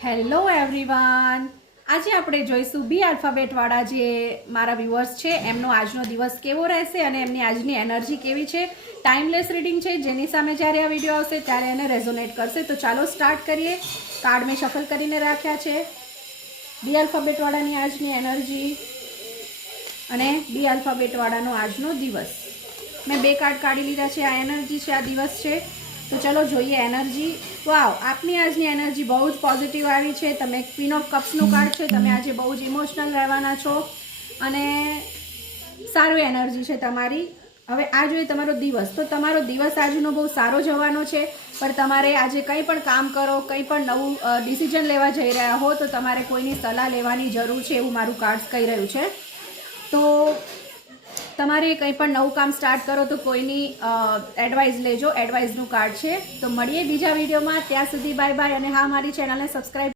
Hello everyone, આજે આપણે જોઈશું બી આલ્ફાબેટવાળા જે મારા વ્યુઅર્સ છે એમનો આજનો દિવસ કેવો રહેશે અને એમની આજની એનર્જી કેવી છે. ટાઈમલેસ રીડિંગ છે, જેની સામે જ્યારે આ વિડીયો આવશે ત્યારે એને રેઝોનેટ કરશે. તો ચાલો સ્ટાર્ટ કરીએ. કાર્ડ મેં શફલ કરીને રાખ્યા છે. બી આલ્ફાબેટવાળાની આજની એનર્જી અને બી આલ્ફાબેટવાળાનો આજનો દિવસ. મેં 2 કાર્ડ કાઢી લીધા છે. આ એનર્જી છે, આ દિવસ છે. તો ચલો જોઈએ એનર્જી. વાવ, આપની આજની એનર્જી બહુ જ પોઝિટિવ આવી છે. તમે ક્વીન ઓફ કપ્સનું કાર્ડ છે. તમે આજે બહુ જ ઇમોશનલ રહેવાના છો અને સારું એનર્જી છે તમારી. હવે આ જોઈએ તમારો દિવસ. તો તમારો દિવસ આજનો બહુ સારો જવાનો છે. પણ તમારે આજે કંઈ પણ કામ કરો, કંઈ પણ નવું ડિસિઝન લેવા જઈ રહ્યા હો તો તમારે કોઈની સલાહ લેવાની જરૂર છે, એવું મારું કાર્ડ્સ કહી રહ્યું છે. તો તમારે કંઈ પણ નવું કામ સ્ટાર્ટ કરો તો કોઈની એડવાઇસ લેજો. એડવાઇસનું કાર્ડ છે. તો મળીએ બીજા વિડીયોમાં. ત્યાં સુધી બાય બાય. અને હા, મારી ચેનલને સબસ્ક્રાઈબ